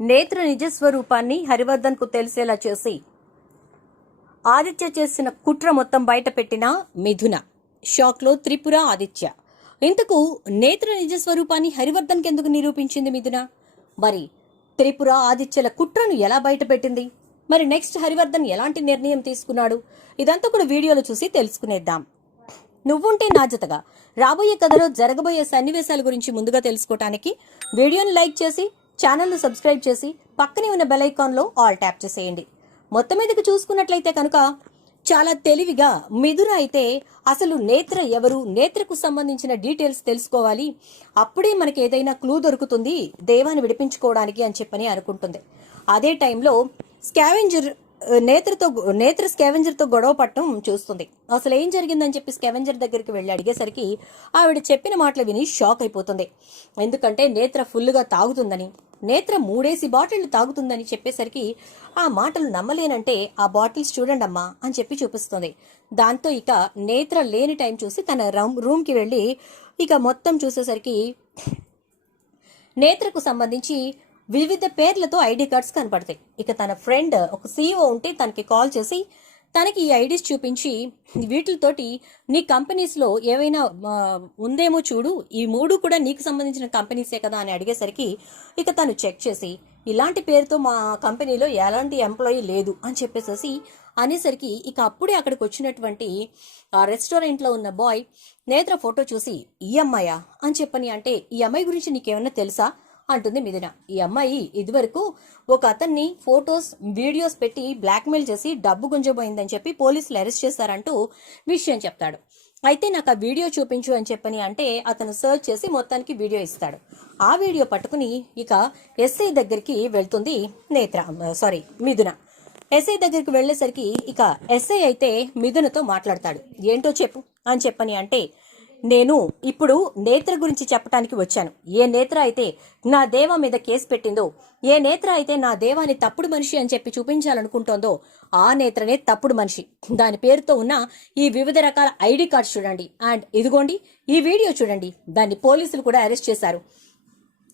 నేత్ర నిజస్వరూపాన్ని హరివర్ధన్కు తెలిసేలా చేసి ఆదిత్య చేసిన కుట్ర మొత్తం బయటపెట్టిన మిథున. షాక్లో త్రిపుర ఆదిత్య. ఇంతకు నేత్ర నిజస్వరూపాన్ని హరివర్ధన్కి ఎందుకు నిరూపించింది మిథున? మరి త్రిపుర ఆదిత్యల కుట్రను ఎలా బయటపెట్టింది? మరి నెక్స్ట్ హరివర్ధన్ ఎలాంటి నిర్ణయం తీసుకున్నాడు? ఇదంతా కూడా వీడియోలో చూసి తెలుసుకునేద్దాం. నువ్వుంటే నాజతగా రాబోయే కథలో జరగబోయే సన్నివేశాల గురించి ముందుగా తెలుసుకోవటానికి వీడియోని లైక్ చేసి ఛానల్ను సబ్స్క్రైబ్ చేసి పక్కనే ఉన్న బెల్ ఐకాన్లో ఆల్ ట్యాప్ చేసేయండి. మొత్తం మీదకి చూసుకున్నట్లయితే కనుక చాలా తెలివిగా మిథున అయితే అసలు నేత్ర ఎవరు నేత్రకు సంబంధించిన డీటెయిల్స్ తెలుసుకోవాలి. అప్పుడే మనకి ఏదైనా క్లూ దొరుకుతుంది దేవాన్ని విడిపించుకోవడానికి అని చెప్పని అనుకుంటుంది. అదే టైంలో స్కావెంజర్ నేత్రతో నేత్ర స్కావెంజర్తో గొడవ పట్టడం చూస్తుంది. అసలు ఏం జరిగిందని చెప్పి స్కావెంజర్ దగ్గరికి వెళ్ళి అడిగేసరికి ఆవిడ చెప్పిన మాటలు విని షాక్ అయిపోతుంది. ఎందుకంటే నేత్ర ఫుల్గా తాగుతుందని నేత్ర మూడేసి బాటిళ్ళు తాగుతుందని చెప్పేసరికి ఆ మాటలు నమ్మలేనంటే ఆ బాటిల్స్ చూడండి అమ్మా అని చెప్పి చూపిస్తుంది. దాంతో ఇక నేత్ర లేని టైం చూసి తన రూమ్ రూమ్కి వెళ్ళి ఇక మొత్తం చూసేసరికి నేత్రకు సంబంధించి వివిధ పేర్లతో ఐడి కార్డ్స్ కనపడతాయి. ఇక తన ఫ్రెండ్ ఒక సీఈఓ ఉంటే తనకి కాల్ చేసి తనకి ఈ ఐడీస్ చూపించి వీటితోటి నీ కంపెనీస్లో ఏవైనా ఉందేమో చూడు ఈ మూడు కూడా నీకు సంబంధించిన కంపెనీసే కదా అని అడిగేసరికి ఇక తను చెక్ చేసి ఇలాంటి పేరుతో మా కంపెనీలో ఎలాంటి ఎంప్లాయీ లేదు అని చెప్పేసేసి అనేసరికి ఇక అప్పుడే అక్కడికి వచ్చినటువంటి ఆ రెస్టారెంట్లో ఉన్న బాయ్ నేత్ర ఫోటో చూసి ఈ అమ్మాయా? అని చెప్పని అంటే ఈ అమ్మాయి గురించి నీకేమన్నా తెలుసా? అంటుంది మిథున. ఈ అమ్మాయి ఇదివరకు ఒక అతన్ని ఫొటోస్ వీడియోస్ పెట్టి బ్లాక్మెయిల్ చేసి డబ్బు గుంజబోయిందని చెప్పి పోలీసులు అరెస్ట్ చేశారంటూ విషయం చెప్తాడు. అయితే నాకు ఆ వీడియో చూపించు అని చెప్పని అంటే అతను సర్చ్ చేసి మొత్తానికి వీడియో ఇస్తాడు. ఆ వీడియో పట్టుకుని ఇక ఎస్ఐ దగ్గరికి వెళ్తుంది నేత్ర సారీ మిథున. ఎస్ఐ దగ్గరికి వెళ్ళేసరికి ఇక ఎస్ఐ అయితే మిథునతో మాట్లాడతాడు. ఏంటో చెప్పు అని చెప్పని అంటే నేను ఇప్పుడు నేత్ర గురించి చెప్పడానికి వచ్చాను. ఏ నేత్ర అయితే నా దేవ మీద కేసు పెట్టిందో ఏ నేత్ర అయితే నా దేవాన్ని తప్పుడు మనిషి అని చెప్పి చూపించాలనుకుంటోందో ఆ నేత్రనే తప్పుడు మనిషి. దాని పేరుతో ఉన్న ఈ వివిధ రకాల ఐడి కార్డ్స్ చూడండి. అండ్ ఇదిగోండి ఈ వీడియో చూడండి. దాన్ని పోలీసులు కూడా అరెస్ట్ చేశారు.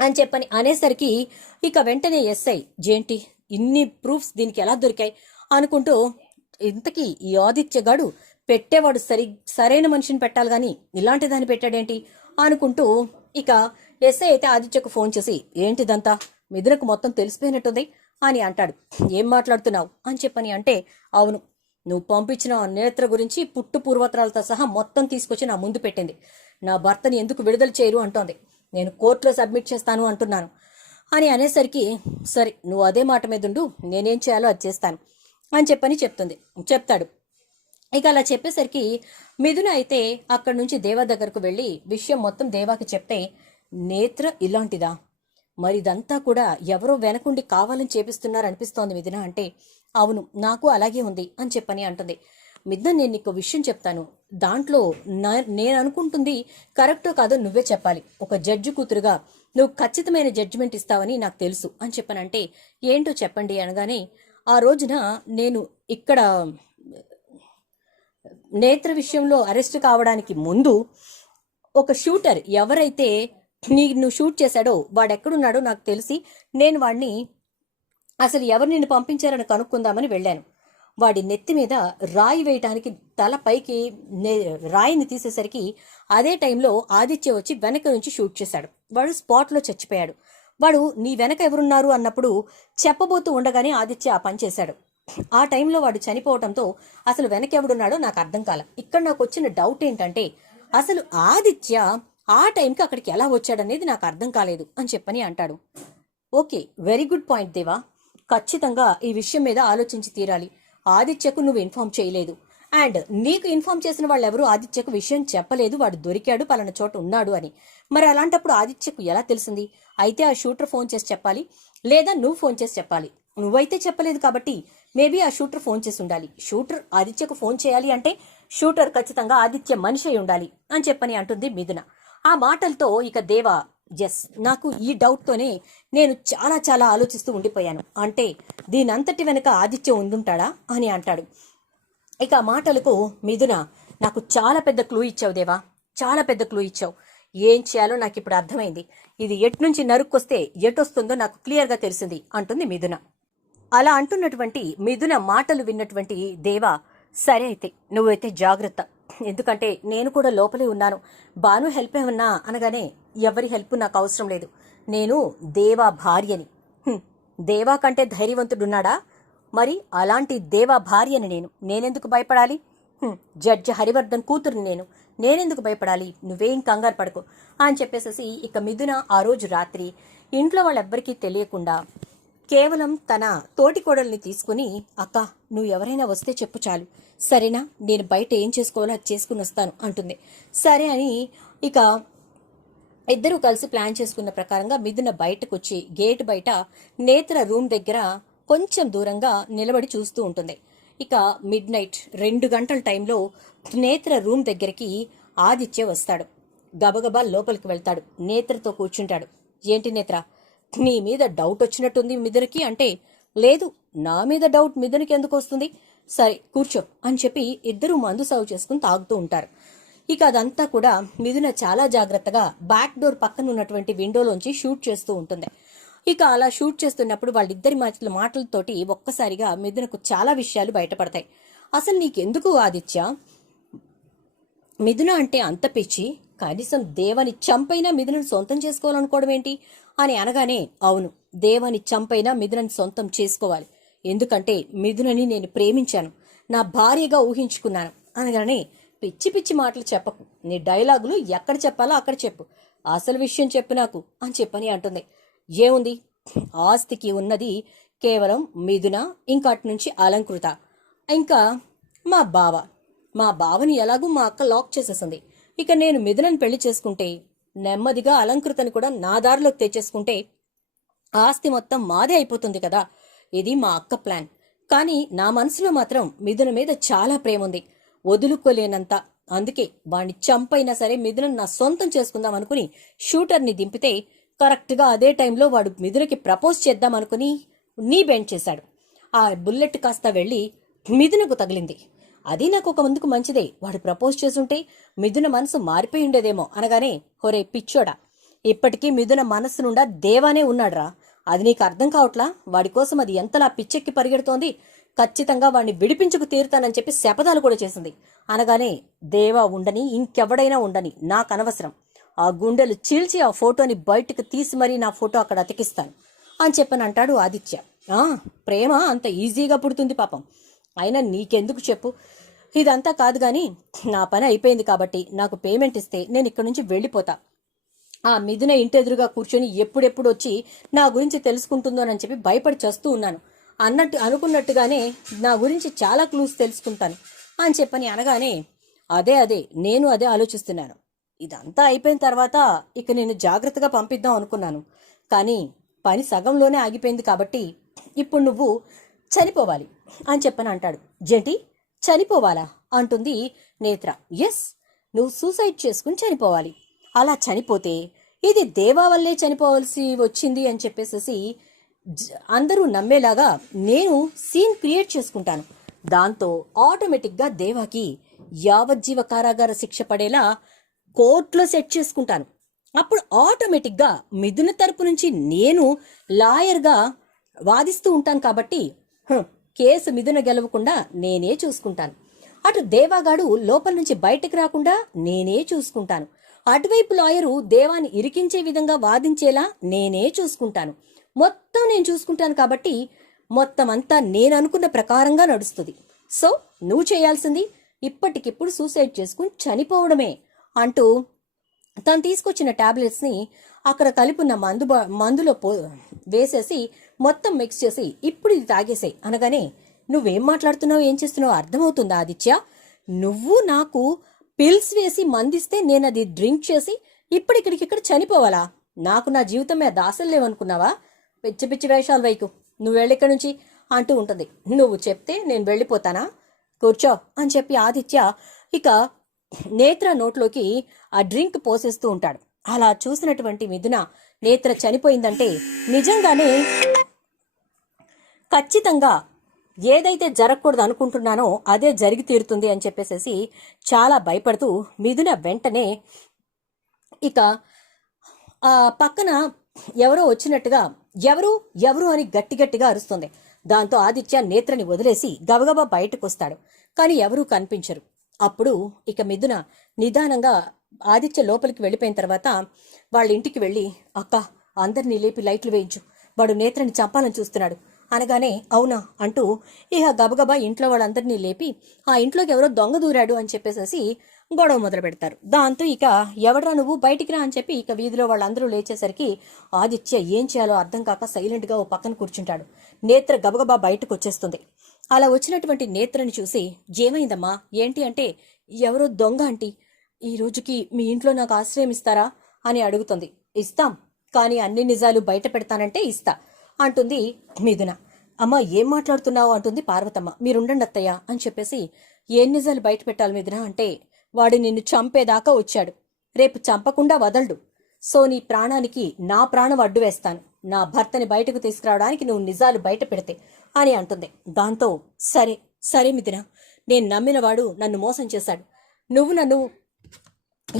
అని చెప్పని అనేసరికి ఇక వెంటనే ఎస్ఐ జేంటి ఇన్ని ప్రూఫ్స్ దీనికి ఎలా దొరికాయి? అనుకుంటూ ఇంతకీ ఈ ఆదిత్య గాడు పెట్టేవాడు సరి సరైన మనిషిని పెట్టాలి కానీ ఇలాంటి దాన్ని పెట్టాడేంటి అనుకుంటూ ఇక ఎస్ఐ అయితే ఆదిత్యకు ఫోన్ చేసి ఏంటిదంతా? మిథునకు మొత్తం తెలిసిపోయినట్టుంది అని అంటాడు. ఏం మాట్లాడుతున్నావు? అని చెప్పని అంటే అవును నువ్వు పంపించిన నేత్ర గురించి పుట్టు పూర్వత్రాలతో సహా మొత్తం తీసుకొచ్చి నా ముందు పెట్టింది. నా భర్తని ఎందుకు విడుదల చేయరు అంటోంది. నేను కోర్టులో సబ్మిట్ చేస్తాను అంటున్నాను. అని అనేసరికి సరే నువ్వు అదే మాట మీద ఉండు నేనేం చేయాలో అది చేస్తాను అని చెప్పని చెప్తుంది. చెప్తాడు. ఇక అలా చెప్పేసరికి మిథున అయితే అక్కడి నుంచి దేవ దగ్గరకు వెళ్ళి విషయం మొత్తం దేవాకి చెప్తే నేత్ర ఇలాంటిదా? మరి ఇదంతా కూడా ఎవరో వెనకుండి కావాలని చేపిస్తున్నారు అనిపిస్తోంది మిథున అంటే అవును నాకు అలాగే ఉంది అని చెప్పని అంటుంది. మిథున నేను నీకు విషయం చెప్తాను. దాంట్లో నా- నేను అనుకుంటుంది కరెక్టో కాదో నువ్వే చెప్పాలి. ఒక జడ్జి కూతురుగా నువ్వు ఖచ్చితమైన జడ్జిమెంట్ ఇస్తావని నాకు తెలుసు అని చెప్పనంటే ఏంటో చెప్పండి అనగానే ఆ రోజున నేను ఇక్కడ నేత్ర విషయంలో అరెస్ట్ కావడానికి ముందు ఒక షూటర్ ఎవరైతే నీ నువ్వు షూట్ చేశాడో వాడెక్కడున్నాడో నాకు తెలిసి నేను వాడిని అసలు ఎవరు నిన్ను పంపించారని కనుక్కుందామని వెళ్ళాను. వాడి నెత్తి మీద రాయి వేయటానికి తల పైకి నే- రాయిని తీసేసరికి అదే టైంలో ఆదిత్య వచ్చి వెనక నుంచి షూట్ చేశాడు. వాడు స్పాట్లో చచ్చిపోయాడు. వాడు నీ వెనక ఎవరున్నారు? అన్నప్పుడు చెప్పబోతూ ఉండగానే ఆదిత్య ఆ పని చేశాడు. ఆ టైంలో వాడు చనిపోవటంతో అసలు వెనకెవడున్నాడో నాకు అర్థం కాల. ఇక్కడ నాకు వచ్చిన డౌట్ ఏంటంటే అసలు ఆదిత్య ఆ టైంకి అక్కడికి ఎలా వచ్చాడనేది నాకు అర్థం కాలేదు అని చెప్పని అంటాడు. ఓకే వెరీ గుడ్ పాయింట్ దేవా. ఖచ్చితంగా ఈ విషయం మీద ఆలోచించి తీరాలి. ఆదిత్యకు నువ్వు ఇన్ఫార్మ్ చేయలేదు. అండ్ నీకు ఇన్ఫార్మ్ చేసిన వాళ్ళు ఎవరు ఆదిత్యకు విషయం చెప్పలేదు. వాడు దొరికాడు పలానా చోట ఉన్నాడు అని. మరి అలాంటప్పుడు ఆదిత్యకు ఎలా తెలిసింది? అయితే ఆ షూటర్ ఫోన్ చేసి చెప్పాలి లేదా నువ్వు ఫోన్ చేసి చెప్పాలి? నువ్వైతే చెప్పలేదు కాబట్టి మేబీ ఆ షూటర్ ఫోన్ చేసి ఉండాలి. షూటర్ ఆదిత్యకు ఫోన్ చేయాలి అంటే షూటర్ ఖచ్చితంగా ఆదిత్య మనిషి ఉండాలి అని చెప్పని అంటుంది మిథున. ఆ మాటలతో ఇక దేవ ఎస్ నాకు ఈ డౌట్తోనే నేను చాలా చాలా ఆలోచిస్తూ ఉండిపోయాను. అంటే దీనంతటి వెనక ఆదిత్య ఉండుంటాడా అని అంటాడు. ఇక ఆ మాటలకు మిథున నాకు చాలా పెద్ద క్లూ ఇచ్చావు దేవా చాలా పెద్ద క్లూ ఇచ్చావు. ఏం చేయాలో నాకు ఇప్పుడు అర్థమైంది. ఇది ఎటు నుంచి నరుక్కొస్తే ఎటొస్తుందో నాకు క్లియర్గా తెలిసింది అంటుంది మిథున. అలా అంటున్నటువంటి మిథున మాటలు విన్నటువంటి దేవ సరే అయితే నువ్వైతే జాగ్రత్త. ఎందుకంటే నేను కూడా లోపలే ఉన్నాను. బాను హెల్ప్ ఏమన్నా అనగానే ఎవరి హెల్ప్ నాకు అవసరం లేదు. నేను దేవా భార్యని. దేవా కంటే ధైర్యవంతుడున్నాడా? మరి అలాంటి దేవా భార్యని నేను. నేనెందుకు భయపడాలి? జడ్జి హరివర్ధన్ కూతురు నేను. నేనెందుకు భయపడాలి? నువ్వేం కంగారు పడకు అని చెప్పేసేసి ఇక మిథున ఆ రోజు రాత్రి ఇంట్లో వాళ్ళెవ్వరికీ తెలియకుండా కేవలం తన తోటి కోడల్ని తీసుకుని అక్క నువ్వు ఎవరైనా వస్తే చెప్పు చాలు. సరేనా? నేను బయట ఏం చేసుకోవాలో అది చేసుకుని వస్తాను అంటుంది. సరే అని ఇక ఇద్దరూ కలిసి ప్లాన్ చేసుకున్న ప్రకారంగా మిథున బయటకు వచ్చి గేట్ బయట నేత్ర రూమ్ దగ్గర కొంచెం దూరంగా నిలబడి చూస్తూ ఉంటుంది. ఇక మిడ్ నైట్ రెండు గంటల టైంలో నేత్ర రూమ్ దగ్గరికి ఆదిత్య వస్తాడు. గబగబా లోపలికి వెళ్తాడు. నేత్రతో కూర్చుంటాడు. ఏంటి నేత్ర? నీ మీద డౌట్ వచ్చినట్టుంది మిథునకి అంటే లేదు నా మీద డౌట్ మిథునకి ఎందుకు వస్తుంది? సరే కూర్చో అని చెప్పి ఇద్దరు మందు సర్వ్ చేసుకుని తాగుతూ ఉంటారు. ఇక అదంతా కూడా మిథున చాలా జాగ్రత్తగా బ్యాక్ డోర్ పక్కన ఉన్నటువంటి విండోలోంచి షూట్ చేస్తూ ఉంటుంది. ఇక అలా షూట్ చేస్తున్నప్పుడు వాళ్ళిద్దరి మాటల మాటలతోటి ఒక్కసారిగా మిథునకు చాలా విషయాలు బయటపడతాయి. అసలు నీకెందుకు ఆదిత్య? మిథున అంటే అంత పిచ్చి కనీసం దేవని చంపైనా మిథునను సొంతం చేసుకోవాలనుకోవడం ఏంటి? అని అనగానే అవును దేవని చంపైనా మిథునని సొంతం చేసుకోవాలి. ఎందుకంటే మిథునని నేను ప్రేమించాను నా భార్యగా ఊహించుకున్నాను. అనగానే పిచ్చి పిచ్చి మాటలు చెప్పకు. నీ డైలాగులు ఎక్కడ చెప్పాలో అక్కడ చెప్పు. అసలు విషయం చెప్పు నాకు అని చెప్పని అంటుంది. ఏముంది? ఆస్తికి ఉన్నది కేవలం మిథున ఇంకా అటు నుంచి అలంకృత. ఇంకా మా బావ. మా బావని ఎలాగూ మా అక్క లాక్ చేసేసింది. ఇక నేను మిథునని పెళ్ళి చేసుకుంటే నెమ్మదిగా అలంకృతని కూడా నా దారిలోకి తెచ్చేసుకుంటే ఆస్తి మొత్తం మాదే అయిపోతుంది కదా. ఇది మా అక్క ప్లాన్. కానీ నా మనసులో మాత్రం మిథున మీద చాలా ప్రేమ ఉంది వదులుకోలేనంత. అందుకే వాణ్ణి చంపైనా సరే మిథున నా సొంతం చేసుకుందాం అనుకుని షూటర్ని దింపితే కరెక్ట్గా అదే టైంలో వాడు మిథునకి ప్రపోజ్ చేద్దాం అనుకుని నీ బెండ్ చేశాడు. ఆ బుల్లెట్ కాస్త వెళ్ళి మిథునకు తగిలింది. అది నాకు ఒక ముందుకు మంచిదే. వాడు ప్రపోజ్ చేసుంటే మిథున మనసు మారిపోయి ఉండేదేమో అనగానే హోరే పిచ్చోడా ఇప్పటికీ మిథున మనస్సు నుండా దేవానే ఉన్నాడ్రా. అది నీకు అర్థం కావట్లా? వాడి కోసం అది ఎంతలా పిచ్చెక్కి పరిగెడుతోంది? ఖచ్చితంగా వాడిని విడిపించుకు తీరుతానని చెప్పి శపథాలు కూడా చేసింది. అనగానే దేవా ఉండని ఇంకెవడైనా ఉండని నాకు అనవసరం. ఆ గుండెలు చీల్చి ఆ ఫోటోని బయటకు తీసి మరీ నా ఫోటో అక్కడ అతికిస్తాను. అని చెప్పని అంటాడు ఆదిత్య. ఆ ప్రేమ అంత ఈజీగా పుడుతుంది పాపం. అయినా నీకెందుకు చెప్పు? ఇదంతా కాదు కానీ నా పని అయిపోయింది కాబట్టి నాకు పేమెంట్ ఇస్తే నేను ఇక్కడి నుంచి వెళ్ళిపోతా. ఆ మిథున ఇంటెదురుగా కూర్చొని ఎప్పుడెప్పుడు వచ్చి నా గురించి తెలుసుకుంటుందోనని చెప్పి భయపడి చేస్తూ ఉన్నాను. అన్నట్టు అనుకున్నట్టుగానే నా గురించి చాలా క్లూస్ తెలుసుకుంటాను అని చెప్పని అనగానే అదే అదే నేను అదే ఆలోచిస్తున్నాను. ఇదంతా అయిపోయిన తర్వాత ఇక నేను జాగ్రత్తగా పంపిద్దాం అనుకున్నాను. కానీ పని సగంలోనే ఆగిపోయింది కాబట్టి ఇప్పుడు నువ్వు చనిపోవాలి అని చెప్పని అంటాడు. జంటి చనిపోవాలా? అంటుంది నేత్ర. ఎస్ నువ్వు సూసైడ్ చేసుకుని చనిపోవాలి. అలా చనిపోతే ఇది దేవా వల్లే చనిపోవలసి వచ్చింది అని చెప్పేసేసి జ- అందరూ నమ్మేలాగా నేను సీన్ క్రియేట్ చేసుకుంటాను. దాంతో ఆటోమేటిక్గా దేవాకి యావజ్జీవ కారాగార శిక్ష పడేలా కోర్టులో సెట్ చేసుకుంటాను. అప్పుడు ఆటోమేటిక్గా మిథున తరపు నుంచి నేను లాయర్గా వాదిస్తూ ఉంటాను కాబట్టి కేసు మిథున గెలవకుండా నేనే చూసుకుంటాను. అటు దేవాగాడు లోపల నుంచి బయటకు రాకుండా నేనే చూసుకుంటాను. అటువైపు లాయరు దేవాన్ని ఇరికించే విధంగా వాదించేలా నేనే చూసుకుంటాను. మొత్తం నేను చూసుకుంటాను కాబట్టి మొత్తం అంతా నేను అనుకున్న ప్రకారంగా నడుస్తుంది. సో నువ్వు చేయాల్సింది ఇప్పటికిప్పుడు సూసైడ్ చేసుకుని చనిపోవడమే అంటూ తను తీసుకొచ్చిన టాబ్లెట్స్ని అక్కడ కలిపిన మందు మందులో పో వేసేసి మొత్తం మిక్స్ చేసి ఇప్పుడు ఇది తాగేసాయి అనగానే నువ్వేం మాట్లాడుతున్నావు? ఏం చేస్తున్నావు? అర్థమవుతుందా ఆదిత్య? నువ్వు నాకు పిల్స్ వేసి మందిస్తే నేను అది డ్రింక్ చేసి ఇప్పుడు ఇక్కడ చనిపోవాలా? నాకు నా జీవితం మీద ఆశలు లేవనుకున్నావా? పిచ్చి పిచ్చి వేషాలు వైకు నువ్వు వెళ్ళిక్కడి నుంచి అంటూ ఉంటుంది. నువ్వు చెప్తే నేను వెళ్ళిపోతానా? కూర్చో అని చెప్పి ఆదిత్య ఇక నేత్ర నోట్లోకి ఆ డ్రింక్ పోసేస్తూ ఉంటాడు. అలా చూసినటువంటి మిథున నేత్ర చనిపోయిందంటే నిజంగానే ఖచ్చితంగా ఏదైతే జరగకూడదు అనుకుంటున్నానో అదే జరిగి తీరుతుంది అని చెప్పేసేసి చాలా భయపడుతూ మిథున వెంటనే ఇక ఆ పక్కన ఎవరో వచ్చినట్టుగా ఎవరు ఎవరు అని గట్టి గట్టిగా అరుస్తుంది. దాంతో ఆదిత్య నేత్రని వదిలేసి గబగబా బయటకు వస్తాడు కానీ ఎవరూ కనిపించరు. అప్పుడు ఇక మిథున నిదానంగా ఆదిత్య లోపలికి వెళ్ళిపోయిన తర్వాత వాళ్ళ ఇంటికి వెళ్ళి అక్క అందరినీ లేపి లైట్లు వేయించు. వాడు నేత్రని చంపాలని చూస్తున్నాడు. అనగానే అవునా? అంటూ ఇహ గబగబా ఇంట్లో వాళ్ళందరినీ లేపి ఆ ఇంట్లోకి ఎవరో దొంగ దూరాడు అని చెప్పేసేసి గొడవ మొదలు పెడతారు. దాంతో ఇక ఎవడ్రా నువ్వు? బయటికి రా అని చెప్పి ఇక వీధిలో వాళ్ళందరూ లేచేసరికి ఆదిత్య ఏం చేయాలో అర్థం కాక సైలెంట్గా ఓ పక్కన కూర్చుంటాడు. నేత్ర గబగబా బయటకు వచ్చేస్తుంది అలా వచ్చినటువంటి నేత్రని చూసి ఏమైందమ్మా? ఏంటి అంటే ఎవరో దొంగ అంటీ ఈ రోజుకి మీ ఇంట్లో నాకు ఆశ్రయం ఇస్తారా? అని అడుగుతుంది. ఇస్తాం కానీ అన్ని నిజాలు బయట పెడతానంటే ఇస్తా అంటుంది మిథున. అమ్మ ఏం మాట్లాడుతున్నావు? అంటుంది పార్వతమ్మ. మీరుండండి అత్తయ్య అని చెప్పేసి ఏం నిజాలు బయట పెట్టాలి మిథున అంటే వాడు నిన్ను చంపేదాకా వచ్చాడు. రేపు చంపకుండా వదలడు. సో నీ ప్రాణానికి నా ప్రాణం అడ్డు వేస్తాను నా భర్తని బయటకు తీసుకురావడానికి నువ్వు నిజాలు బయట పెడితే. అని అంటుంది. దాంతో సరే సరే మిథున నేను నమ్మినవాడు నన్ను మోసం చేశాడు. నువ్వు నన్ను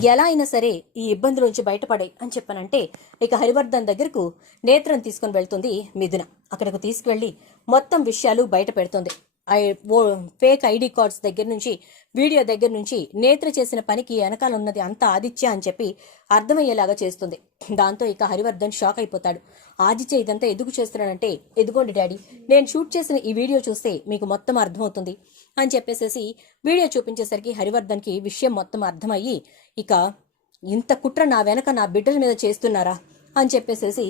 ఎలా అయినా సరే ఈ ఇబ్బందులోంచి బయటపడే అని చెప్పానంటే ఇక హరివర్ధన్ దగ్గరకు నేత్రం తీసుకుని వెళ్తుంది మిథున. అక్కడకు తీసుకువెళ్ళి మొత్తం విషయాలు బయట పెడుతుంది. ఫేక్ ఐడి కార్డ్స్ దగ్గర నుంచి వీడియో దగ్గర నుంచి నేత్ర చేసిన పనికి వెనకాల ఉన్నది అంతా ఆదిత్య అని చెప్పి అర్థమయ్యేలాగా చేస్తుంది. దాంతో ఇక హరివర్ధన్ షాక్ అయిపోతాడు. ఆదిత్య ఇదంతా ఎందుకు చేస్తున్నాడంటే ఎదుగోండి డాడీ నేను షూట్ చేసిన ఈ వీడియో చూస్తే మీకు మొత్తం అర్థమవుతుంది అని చెప్పేసేసి వీడియో చూపించేసరికి హరివర్ధన్కి విషయం మొత్తం అర్థమయ్యి ఇక ఇంత కుట్ర నా వెనక నా బిడ్డల మీద చేస్తున్నారా? అని చెప్పేసేసి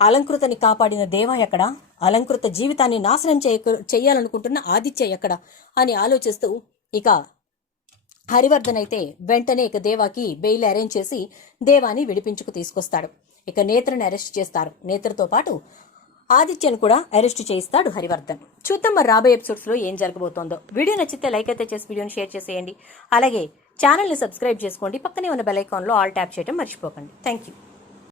అలంకృతని కాపాడిన దేవా ఎక్కడ? అలంకృత జీవితాన్ని నాశనం చేయ చేయాలనుకుంటున్న ఆదిత్య ఎక్కడ? అని ఆలోచిస్తూ ఇక హరివర్ధన్ అయితే వెంటనే ఇక దేవాకి బెయిల్ అరేంజ్ చేసి దేవాని విడిపించుకు తీసుకొస్తాడు. ఇక నేత్రని అరెస్ట్ చేస్తారు. నేత్రతో పాటు ఆదిత్యను కూడా అరెస్ట్ చేయిస్తాడు హరివర్ధన్. చూద్దాం మరి రాబోయే ఎపిసోడ్స్లో ఏం జరగబోతోందో. వీడియో నచ్చితే లైక్ అయితే చేసి వీడియోని షేర్ చేసేయండి. అలాగే ఛానల్ని సబ్స్క్రైబ్ చేసుకోండి. పక్కనే ఉన్న బెల్ ఐకాన్లో ఆల్ ట్యాప్ చేయడం మర్చిపోకండి. Thank you